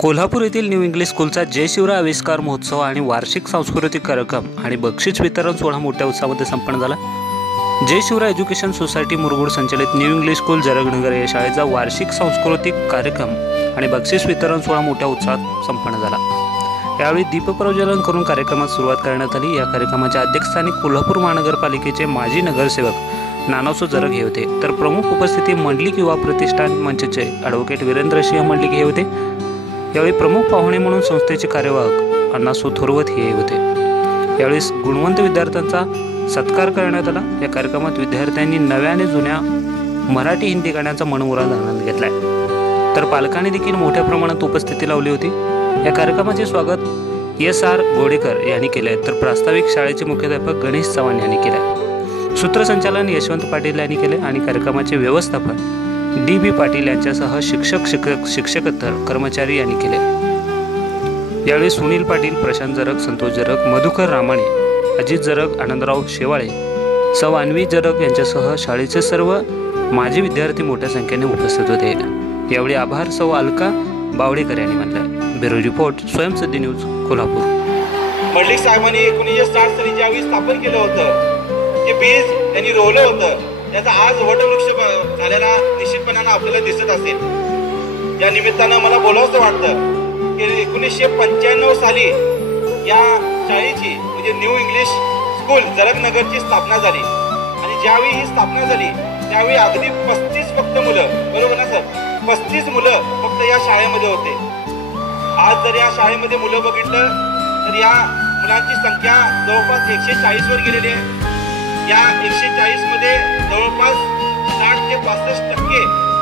कोल्हापूर येथील new English स्कूलचा जय शिवराय आविष्कार महोत्सव आणि वार्षिक सांस्कृतिक कार्यक्रम आणि बक्षीस वितरण सोहळा मोठ्या उत्साहामध्ये संपन्न झाला। जय शिवराय एज्युकेशन सोसायटी मुरगुड संचालित न्यू इंग्लिश स्कूल जरगनगर या शाळेचा वार्षिक सांस्कृतिक कार्यक्रम आणि बक्षीस वितरण सोहळा मोठ्या उत्साहात संपन्न झाला। यावेळी दीपप्रज्वलन करून कार्यक्रमात सुरुवात करण्यात आली। या कार्यक्रमाच्या अध्यक्षस्थानी कोल्हापूर महानगरपालिकेचे माजी नगरसेवक नानासो जरग हे होते, तर प्रमुख उपस्थिती मंडलिक युवा प्रतिष्ठान मंचचे ॲडव्होकेट वीरेंद्र सिंह मंडलिक हे होते। यावेळी प्रमुख पाहुणे म्हणून संस्थेचे कार्यवाहक अण्णासो थोरवत हे होते। यावेळी गुणवंत विद्यार्थ्यांचा सत्कार करण्यात आला। या कार्यक्रमात विद्यार्थ्यांनी नव्या आणि जुन्या मराठी हिंदी गाण्यांचा मनमुराद आनंद घेतलाय, तर पालकांनी देखील मोठ्या प्रमाणात उपस्थिती लावली होती। या कार्यक्रमाचे स्वागत SR गोडेकर यांनी केले, तर प्रास्ताविक शाळेचे मुख्याध्यापक गणेश चव्हाण यांनी केले। सूत्रसंचालन यशवंत पाटील यांनी केले आणि कार्यक्रमाचे व्यवस्थापन DB पाटील यांच्यासह शिक्षकेतर कर्मचारी यांनी केले। यावेळी सुनील पाटील, प्रशांत जरग, संतोष जरग, मधुकर रामाणे, अजित जरग, आनंदराव शेवाळे, सौ अन्वी जरग यांच्यासह शाळेचे सर्व माजी विद्यार्थी मोठ्या संख्येने उपस्थित होते। यावेळी आभार सौ अलका बावडेकर यांनी मानले। Bureau report Swayamsiddhi news Kolhapur. Mandlik साहेबांनी 1960 साली ज्यावेळी स्थापन केलं होतं ते बीज त्यांनी रोवलं होतं, त्याचा आज वटवृक्ष झालेला निश्चितपणानं आपल्याला दिसत असेल। या निमित्तानं मला बोलावंसं वाटतं की 1995 साली या शाळेची म्हणजे न्यू इंग्लिश स्कूल जरगनगरची स्थापना झाली आणि ज्यावेळी ही स्थापना झाली त्यावेळी अगदी 35 फक्त मुलं, बरोबर ना सर, 35 मुलं फक्त या शाळेमध्ये होते। आज जर या शाळेमध्ये मुलं बघितलं तर या मुलांची संख्या जवळपास 140 वर गेलेली आहे। या 140 मध्ये जवळपास 60 ते 65%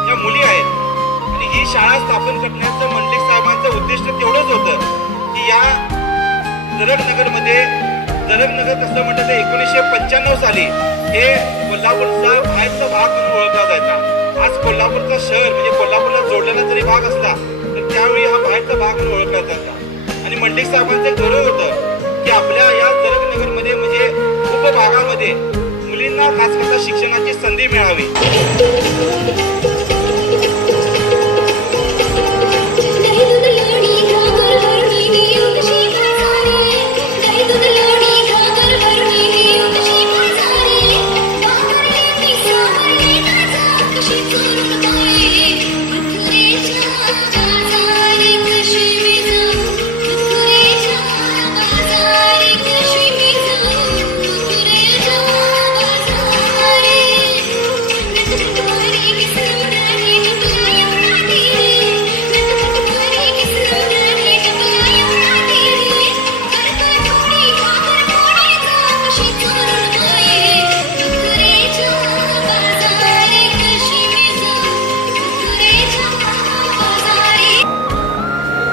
या मुली आहेत आणि ही शाळा स्थापन करण्याचं मंडलिक साहेबांचं उद्दिष्ट तेवढंच होतं की या जरगनगर कसं म्हणतात ते 1995 साली हे कोल्हापूरचा बाहेरचा भाग म्हणून ओळखला जायचा। आज कोल्हापूरचा शहर म्हणजे कोल्हापूरला जोडलेला जरी भाग असला तर त्यावेळी हा बाहेरचा भाग म्हणून ओळखला जायचा आणि मंडलिक साहेबांचं ठरव होतं की आपल्या या जरगनगरमध्ये म्हणजे उपभागामध्ये मुलींना खास शिक्षणाची संधी मिळावी।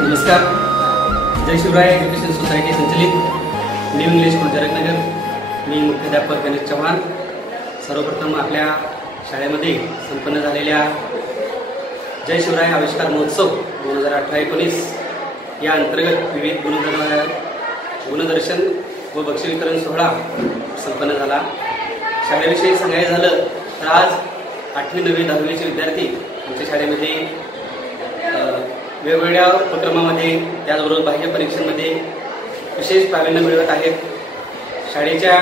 नमस्कार। जय शिवराय एज्युकेशन सोसायटी संचलित न्यू इंग्लिश स्कूल जरगनगर, मी मुख्याध्यापक गणेश चव्हाण। सर्वप्रथम आपल्या शाळेमध्ये संपन्न झालेल्या जय शिवराय आविष्कार महोत्सव 2018-19 या अंतर्गत विविध गुणदर्शन व बक्षीस वितरण सोहळा संपन्न झाला। शाळेविषयी सांगायचं झालं तर आज 8वी 9वी 10वीचे विद्यार्थी आमच्या शाळेमध्ये वेगवेगळ्या उपक्रमामध्ये त्याचबरोबर बाह्य परीक्षांमध्ये विशेष प्रावीण्य मिळवत आहेत। शाळेच्या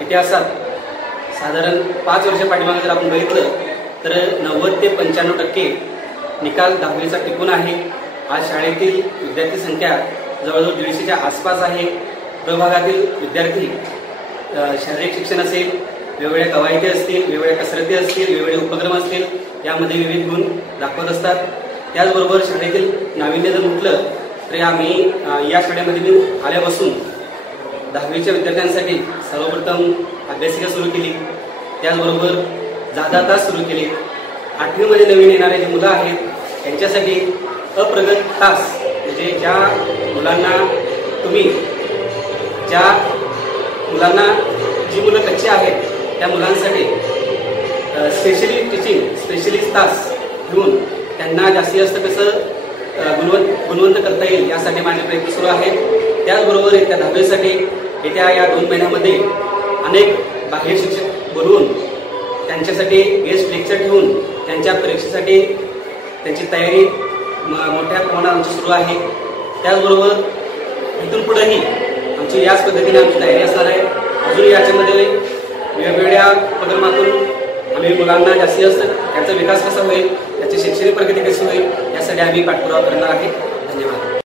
इतिहासात साधारण 5 वर्ष पाठीमागे जर आपण बघितलं तर 90 ते 95% निकाल 10वीचा टिकून आहे। आज शाळेतील विद्यार्थी संख्या जवळजवळ 150च्या आसपास आहे। प्रभागातील विद्यार्थी शारीरिक शिक्षण असेल, वेगवेगळ्या कवायती असतील, वेगवेगळ्या कसरती असतील, वेगवेगळे उपक्रम असतील, यामध्ये विविध गुण दाखवत असतात। त्याचबरोबर शाळेतील नाविन्य जर म्हटलं तर आम्ही या शाळेमध्ये मी आल्यापासून 10वीच्या विद्यार्थ्यांसाठी सर्वप्रथम अभ्यासिका सुरू केली, त्याचबरोबर जादा तास सुरू केले। 8वीमध्ये नवीन येणारे जे मुलं आहेत त्यांच्यासाठी अप्रगत तास म्हणजे ज्या मुलांना जी मुलं कच्ची आहेत त्या मुलांसाठी स्पेशली टीचिंग स्पेशलिस्ट तास घेऊन त्यांना जास्तीत जास्त कसं गुणवंत करता येईल यासाठी माझे प्रयत्न सुरू आहेत। त्याचबरोबर त्या 10वीसाठी येत्या या 2 महिन्यामध्ये अनेक बाह्य शिक्षक बोलवून त्यांच्यासाठी गेस्ट लेक्चर ठेवून त्यांच्या परीक्षेसाठी त्यांची तयारी मोठ्या प्रमाणात आमची सुरू आहे. त्याचबरोबर इथून पुढेही आमची याच पद्धतीने आमची तयारी असणार आहे. अजून याच्यामध्ये वेगवेगळ्या उपक्रमातून आम्ही मुलांना जास्तीत जास्त त्यांचा विकास कसा होईल, त्याची शैक्षणिक प्रगती कशी होईल यासाठी आम्ही पाठपुरावा करणार आहे. धन्यवाद.